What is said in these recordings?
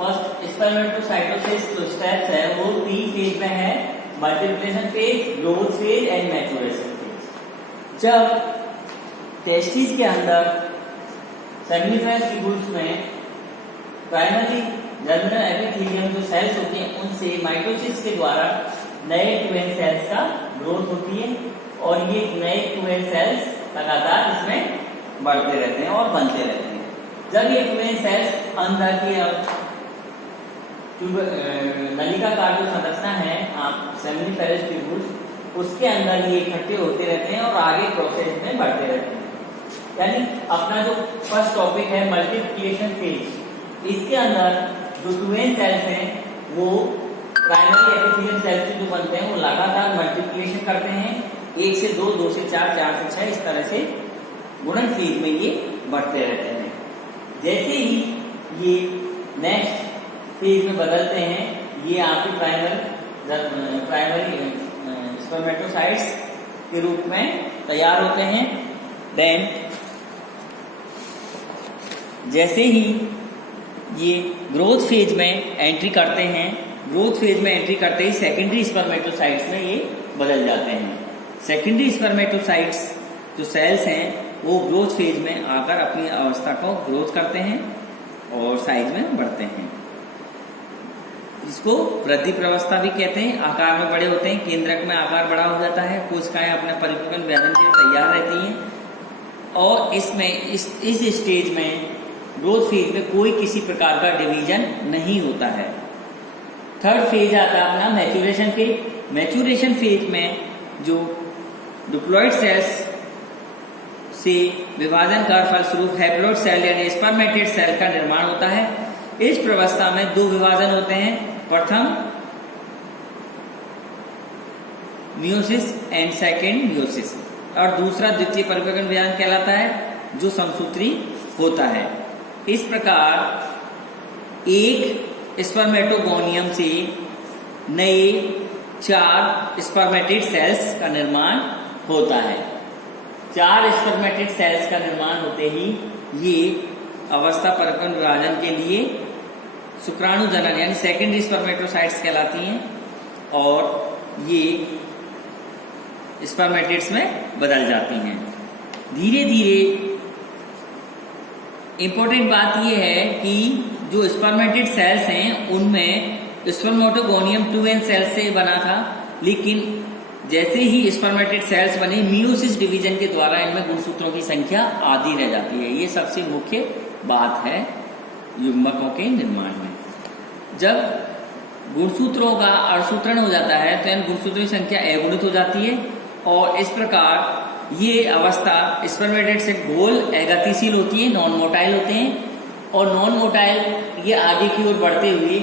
First स्पर्मेटोसाइटोसिस जो steps है वो 3 फेज में है, multiplication phase, growth phase and maturation phase. जब टेस्टिस के अंदर सेमिनिफेरस ट्यूब्यूल्स में प्राइमरी जर्मिनल एपिथेलियम जो सेल्स होते हैं उनसे माइटोसिस के द्वारा नए ट्यूबेल सेल्स का ग्रोथ होती है और ये नए ट्यूबेल सेल्स लगातार इसमें बढ़ते रहते हैं और बनते रहते हैं। जब ये ट्यूबेल सेल्स अंदर की नलिकाकार जो संरचना है सेमिनिफेरस ट्यूब्यूल्स उसके अंदर ये इकट्ठे होते रहते हैं और आगे प्रोसेस में बढ़ते रहते हैं। यानी अपना जो फर्स्ट टॉपिक है मल्टीप्लिकेशन फेज, इसके अंदर जो ट्यूबेल सेल्स हैं वो प्राइमरी एपिथेलियम सेल्स से जो बनते हैं वो लगातार मल्टीप्लिकेशन करते हैं, 1 से 2, 2 से 4, 4 से 6, इस तरह से गुणन फेज में ये बढ़ते रहते हैं। जैसे ही ये नेक्स्ट फेज में बदलते हैं, ये आपके प्राइमरी स्पर्मेटोसाइट्स के रूप में तैयार होते हैं। देन जैसे ही ये ग्रोथ फेज में एंट्री करते हैं, ग्रोथ फेज में एंट्री करते ही सेकेंडरी स्पर्मेटोसाइट्स में ये बदल जाते हैं। सेकेंडरी स्पर्मेटोसाइट्स जो सेल्स हैं वो ग्रोथ फेज में आकर अपनी अवस्था को ग्रोथ करते हैं और साइज में बढ़ते हैं। इसको वृद्धि प्रवस्था भी कहते हैं। आकार में बड़े होते हैं, केंद्रक में आकार बड़ा हो जाता है, कोशिकाएं अपने परिपक्व विभाजन के लिए तैयार रहती हैं और इसमें इस स्टेज में ग्रोथ फेज में कोई किसी प्रकार का डिवीजन नहीं होता है। थर्ड फेज आता है अपना मैच्योरेशन फेज। मैच्योरेशन फेज में जो डिप्लॉइड सेल्स से विभाजन का फलस्वरूप हैप्लॉइड सेल यानी स्पर्मेटेड सेल का निर्माण होता है। इस प्रवस्था में 2 विभाजन होते हैं, प्रथम मियोसिस एंड सेकेंड मियोसिस और दूसरा द्वितीय परिपक्व विभाजन कहलाता है जो समसूत्री होता है। इस प्रकार एक स्पर्मेटोगोनियम से नए 4 स्पर्मेटेड सेल्स का निर्माण होता है। 4 स्पर्मेटेड सेल्स का निर्माण होते ही ये अवस्था परिपक्व विभाजन के लिए शुक्राणु जनन यानी सेकेंडरी स्पर्मेटोसाइट्स कहलाती हैं और ये स्पर्मेटेड्स में बदल जाती हैं। धीरे धीरे इम्पोर्टेंट बात यह है कि जो स्पर्मेटेड सेल्स हैं उनमें स्पर्मेटोगोनियम 2n सेल्स से बना था, लेकिन जैसे ही स्पर्मेटेड सेल्स बने मियोसिस डिवीजन के द्वारा इनमें गुणसूत्रों की संख्या आधी रह जाती है। ये सबसे मुख्य बात है युग्मकों के निर्माण में। जब गुणसूत्रों का अणुसूत्रण हो जाता है तो इन गुणसूत्रों की संख्या अगुणित हो जाती है और इस प्रकार ये अवस्था स्पर्मेटेड से गोल गतिशील होती है, नॉन मोटाइल होते हैं और नॉन मोटाइल ये आगे की ओर बढ़ते हुए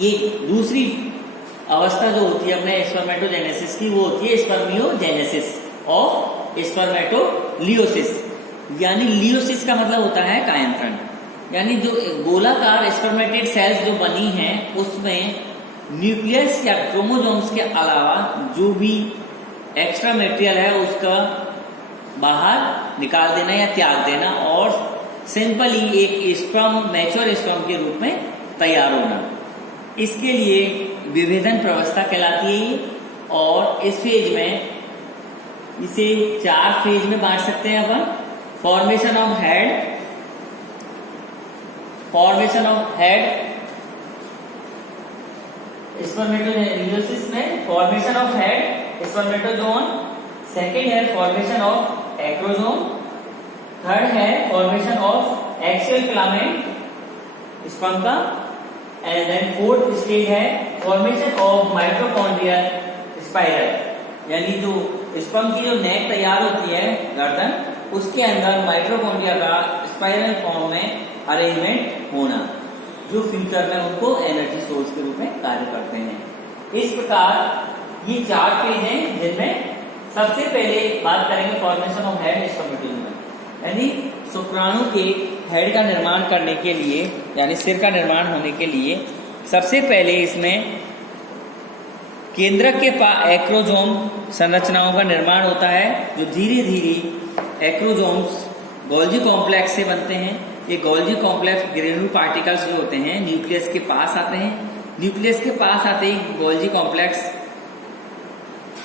ये दूसरी अवस्था जो होती है अपने स्पर्मेटोजेनेसिस की वो होती है स्पर्मियोजेनेसिस और स्पर्मेटोलियोसिस। यानी लियोसिस का मतलब होता है कायंत्रण, यानी जो गोलाकार स्पर्मेटेड सेल्स जो बनी हैं उसमें न्यूक्लियस या क्रोमोसोम्स के अलावा जो भी एक्स्ट्रा मटेरियल है उसका बाहर निकाल देना या त्याग देना और सिंपली एक स्पर्म मैच्योर स्पर्म के रूप में तैयार होना। इसके लिए विभेदन प्रवस्था कहलाती है और इस फेज में इसे 4 फेज में बांट सकते हैं अपन। फॉर्मेशन ऑफ हेड स्पर्मेटोलियोसिस में फॉर्मेशन ऑफ हेड स्पर्मेटोजोन, सेकेंड है फॉर्मेशन ऑफ एक्रोजोम, थर्ड है formation of axial filament sperm का एंड देन फोर्थ स्टेज है फॉर्मेशन ऑफ माइटोकॉन्ड्रियल स्पाइरल। यानी जो स्पर्म की जो नेक तैयार होती है गर्दन, उसके अंदर माइटोकॉन्ड्रिया का स्पाइरल फॉर्म में अरेंजमेंट होना जो फ्यूचर में उनको एनर्जी सोर्स के रूप में कार्य करते हैं। इस प्रकार ये 4 फेज हैं जिनमें सबसे पहले बात करेंगे फॉर्मेशन ऑफ हेड स्पर्मेटोजोन। यानी शुक्राणु के हेड का निर्माण करने के लिए यानी सिर का निर्माण होने के लिए सबसे पहले इसमें केंद्रक के पास एक्रोजोम संरचनाओं का निर्माण होता है जो धीरे धीरे एक्रोजोम्स गोल्जी कॉम्प्लेक्स से बनते हैं। ये गोल्जी कॉम्प्लेक्स ग्रेन्यूल पार्टिकल्स जो होते हैं न्यूक्लियस के पास आते हैं। न्यूक्लियस के पास आते ही गोल्जी कॉम्प्लेक्स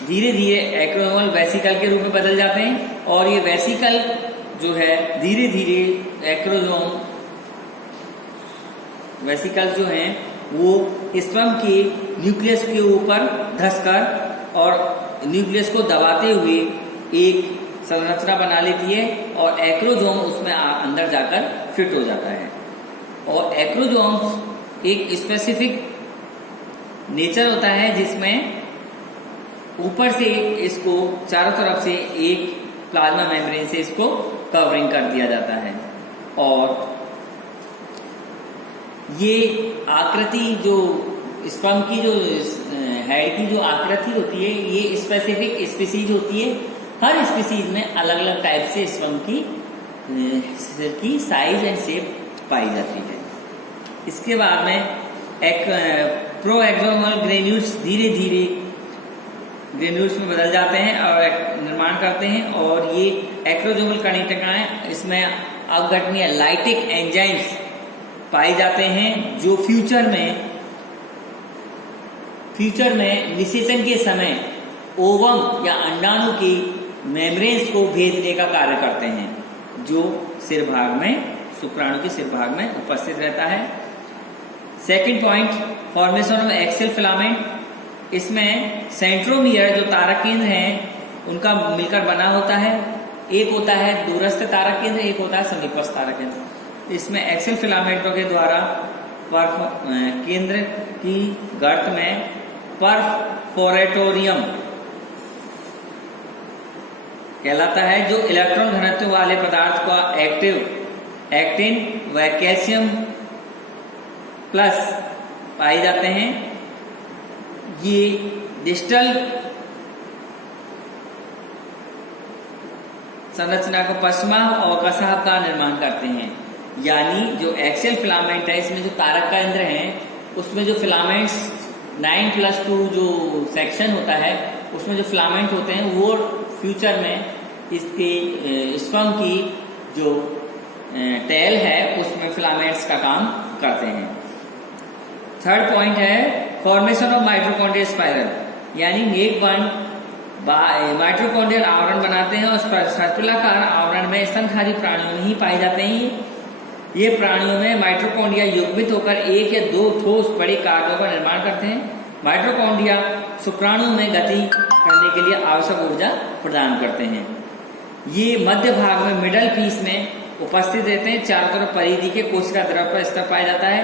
धीरे धीरे एक्रोसोमल वेसिकल के रूप में बदल जाते हैं और ये वेसिकल जो है धीरे धीरे एक्रोसोम वेसिकल्स जो हैं वो स्पर्म के न्यूक्लियस के ऊपर धंसकर और न्यूक्लियस को दबाते हुए एक संरचना बना लेती है और एक्रोसोम उसमें अंदर जाकर फिट हो जाता है। और एक्रोसोम्स एक स्पेसिफिक नेचर होता है जिसमें ऊपर से इसको चारों तरफ से एक प्लाज्मा मेम्ब्रेन से इसको कवरिंग कर दिया जाता है। और ये आकृति जो स्पर्म की जो हेड की जो आकृति होती है ये स्पेसिफिक स्पीसीज होती है। हर स्पीसीज में अलग अलग टाइप से स्पर्म की साइज एंड शेप पाई जाती है। इसके बाद में एक प्रोएक्सोमल ग्रेन्यूल्स धीरे धीरे ग्रेन्यूल्स में बदल जाते हैं और निर्माण करते हैं और ये एक्रोसोमल कणिकाएं इसमें अवघटनीय लाइटिक एंजाइम्स पाए जाते हैं जो फ्यूचर में निषेचन के समय ओवम या अंडाणु की मेम्ब्रेन्स को भेजने का कार्य करते हैं जो सिर भाग में शुक्राणु के सिर भाग में उपस्थित रहता है। Second point, formation of axial filament. इसमें सेंट्रोमियर जो तारक केंद्र हैं उनका मिलकर बना होता है। एक होता है दूरस्थ तारक केंद्र, एक होता है समीपस्थ तारक केंद्र। इसमें एक्सेल फिलामेंटों के द्वारा केंद्र की गर्त में परफोरेटोरियम कहलाता है जो इलेक्ट्रॉन घनत्व वाले पदार्थ का एक्टिन व कैल्शियम प्लस पाए जाते हैं। ये डिस्टल संरचना को पश्चिमा और कसाब का निर्माण करते हैं। यानी जो एक्सेल फिलामेंट है इसमें जो तारक केंद्र हैं उसमें जो फिलामेंट्स 9+2 जो सेक्शन होता है उसमें जो फिलामेंट होते हैं वो फ्यूचर में इसके स्पर्म की जो टेल है उसमें फिलामेंट्स का काम करते हैं। थर्ड पॉइंट है फॉर्मेशन ऑफ माइटोकॉन्ड्रियल स्पाइरल, यानी नेकबंध माइटोकॉन्ड्रियल आवरण बनाते हैं और सर्पिलाकार आवरण में स्तनधारी प्राणियों में ही पाए जाते हैं। ये प्राणियों में माइटोकॉन्ड्रिया युग्मित होकर एक या दो ठोस बड़े कार्यों का निर्माण करते हैं। माइटोकॉन्ड्रिया शुक्राणु में गति करने के लिए आवश्यक ऊर्जा प्रदान करते हैं। ये मध्य भाग में मिडल पीस में उपस्थित रहते हैं। चारों तरफ परिधि के कोशिका द्रव पर स्तर पाया जाता है।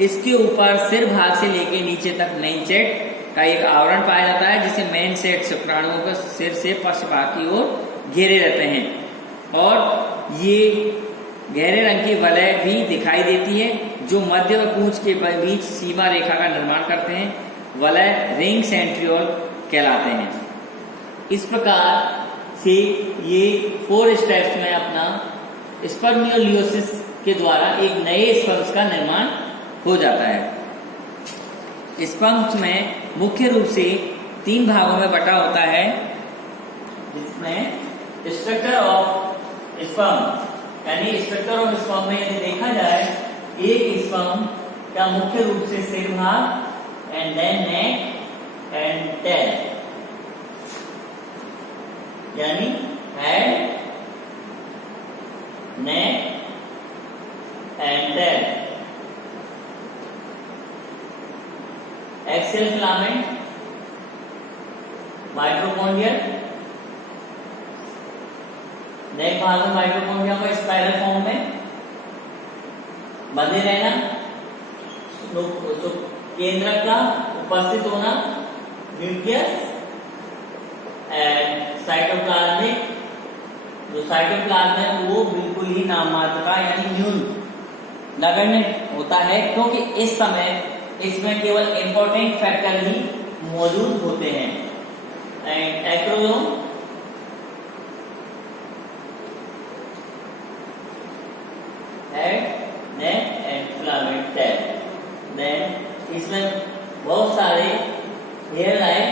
इसके ऊपर सिर भाग से लेकर नीचे तक मेन सेट का एक आवरण पाया जाता है जिसे मेन सेट शुक्राणुओं को सिर से पश्च भाग की ओर घेरे रहते हैं और ये गहरे रंग की वलय भी दिखाई देती है जो मध्य व पूंछ के बीच सीमा रेखा का निर्माण करते हैं। वलय रिंग सेंट्रियोल कहलाते हैं। इस प्रकार से ये 4 स्टेप्स में अपना स्पर्मियोलियोसिस के द्वारा एक नए स्पर्म्स का निर्माण हो जाता है। स्पर्म्स में मुख्य रूप से 3 भागों में बटा होता है जिसमें स्ट्रक्चर ऑफ स्पर्म यानी स्ट्रक्चर ऑफ स्पर्म में यदि देखा जाए एक स्पर्म का मुख्य रूप से सिर भाग and then neck and tail, यानी head neck and tail. Axial filament mitochondrial, neck भाग में माइटोकॉन्ड्रिया को स्पाइरल फॉर्म में बंधे रहना, तो केंद्र का उपस्थित होना, न्यूक्लियस एंड साइटोप्लाज्मिक, जो साइटोप्लाज्म है वो बिल्कुल ही नाममात्र का यानी न्यून नगण्य होता है क्योंकि इस समय इसमें केवल इंपॉर्टेंट फैक्टर ही मौजूद होते हैं। And acrosome head neck and filament tail. Then इसमें बहुत सारे हेयर लाइक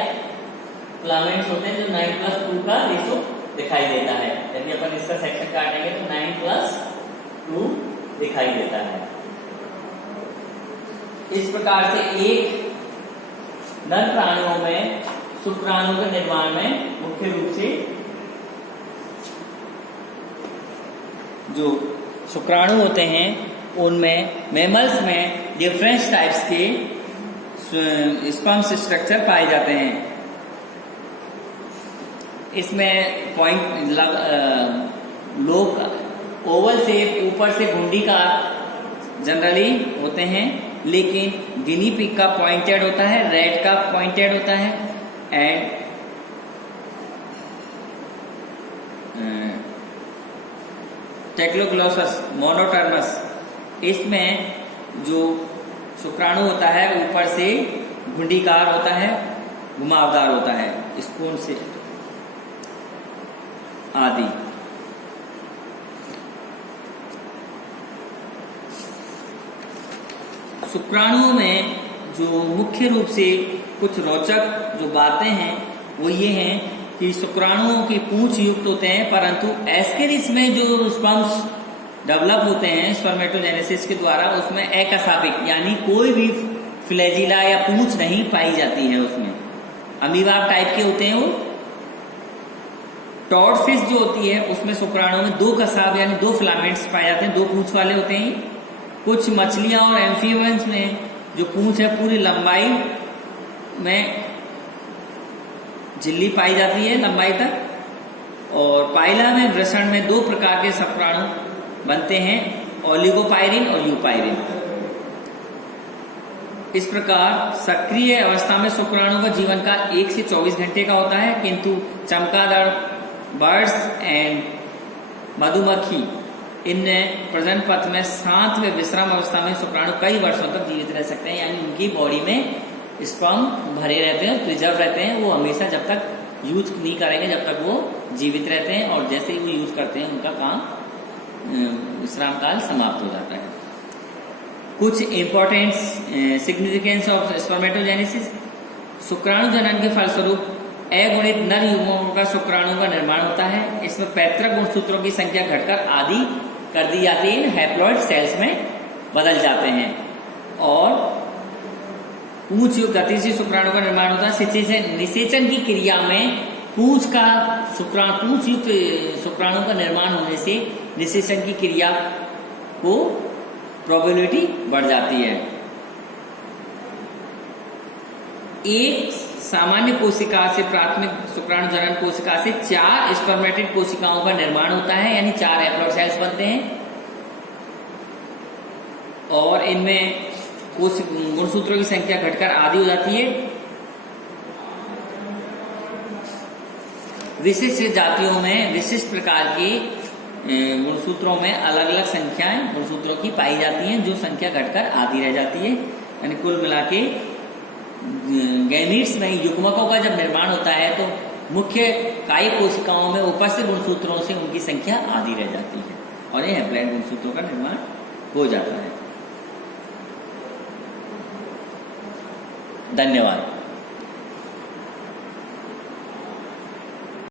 फिलामेंट्स होते हैं जो 9+2 का रेशो दिखाई देता है। यदि अपन इसका सेक्शन काटेंगे तो 9+2 दिखाई देता है। इस प्रकार से एक नर प्राणियों में शुक्राणु के निर्माण में मुख्य रूप से जो शुक्राणु होते हैं उनमें मैमल्स में डिफरेंट टाइप्स के स्पर्म्स स्ट्रक्चर पाए जाते हैं। इसमें पॉइंट लोग ओवल से ऊपर से घुंडी का जनरली होते हैं, लेकिन गिनी पिग का पॉइंटेड होता है, रेड का पॉइंटेड होता है एंड टेक्लोग्लोसस मोनोटर्मस, इसमें जो शुक्राणु होता है ऊपर से घुंडीकार होता है, घुमावदार होता है, स्पून से आदि। शुक्राणुओं में जो मुख्य रूप से कुछ रोचक जो बातें हैं वो ये हैं कि शुक्राणुओं की पूंछ युक्त होते हैं, परंतु एस्केरिस में जो स्पर्म्स डेवलप होते हैं स्पर्मेटोजेनेसिस के द्वारा, उसमें एकसापिक यानी कोई भी फ्लैजिला या पूंछ नहीं पाई जाती है। उसमें अमीबा टाइप के होते हैं वो। टॉड फिश जो होती है उसमें शुक्राणुओं में दो कसाब यानी दो फिलामेंट्स पाए जाते हैं, दो पूंछ वाले होते हैं। कुछ मछलियां और एम्फीबियंस में जो पूंछ है पूरी लंबाई में झिल्ली पाई जाती है लंबाई तक। और पाइला में वृषण में दो प्रकार के शुक्राणु बनते हैं, ओलिगोपाइरिन और यूपाइरिन। इस प्रकार सक्रिय अवस्था में शुक्राणु का जीवन का 1 से 24 घंटे का होता है, किंतु चमगादड़, बर्ड्स एंड मधुमक्खी इनमें प्रजनन पथ में शांत व विश्राम अवस्था में शुक्राणु कई वर्षों तक जीवित रह सकते हैं, यानी उनकी बॉडी में स्पर्म भरे रहते हैं, प्रिजर्व रहते हैं। वो हमेशा जब तक यूज नहीं करेंगे जब तक वो जीवित रहते हैं, और जैसे ही वो यूज करते हैं उनका काम विश्राम काल समाप्त हो जाता है। कुछ इंपॉर्टेंट सिग्निफिकेंस ऑफ स्पर्मेटोजेनेसिस। शुक्राणु जनन के फलस्वरूप अगुणित नर युग्मकों का शुक्राणु का निर्माण होता है। इसमें पैतृक गुणसूत्रों की संख्या घटकर आधी कर दी जाती है, हैप्लॉइड सेल्स में बदल जाते हैं। और पूंछ युक्त गतिशील शुक्राणु का निर्माण होता है। निषेचन की क्रिया में पूंछ युक्त शुक्राणु का निर्माण होने से निषेचन की क्रिया को प्रोबेबिलिटी बढ़ जाती है। एक सामान्य कोशिका से प्राथमिक शुक्राणु जनन कोशिका से 4 स्पर्मेटेड कोशिकाओं का निर्माण होता है, यानी 4 हैप्लॉइड सेल्स बनते हैं। और इनमें गुणसूत्रों की संख्या घटकर आधी हो जाती है। विशिष्ट जातियों में विशिष्ट प्रकार के गुणसूत्रों में अलग अलग संख्याएं गुणसूत्रों की पाई जाती हैं, जो संख्या घटकर आधी रह जाती है। यानी कुल मिला के गैमीट्स में युग्मकों का जब निर्माण होता है तो मुख्य कायिक कोशिकाओं में उपस्थित गुणसूत्रों से उनकी संख्या आधी रह जाती है और ये हैप्लॉइड गुणसूत्रों का निर्माण हो जाता है। धन्यवाद।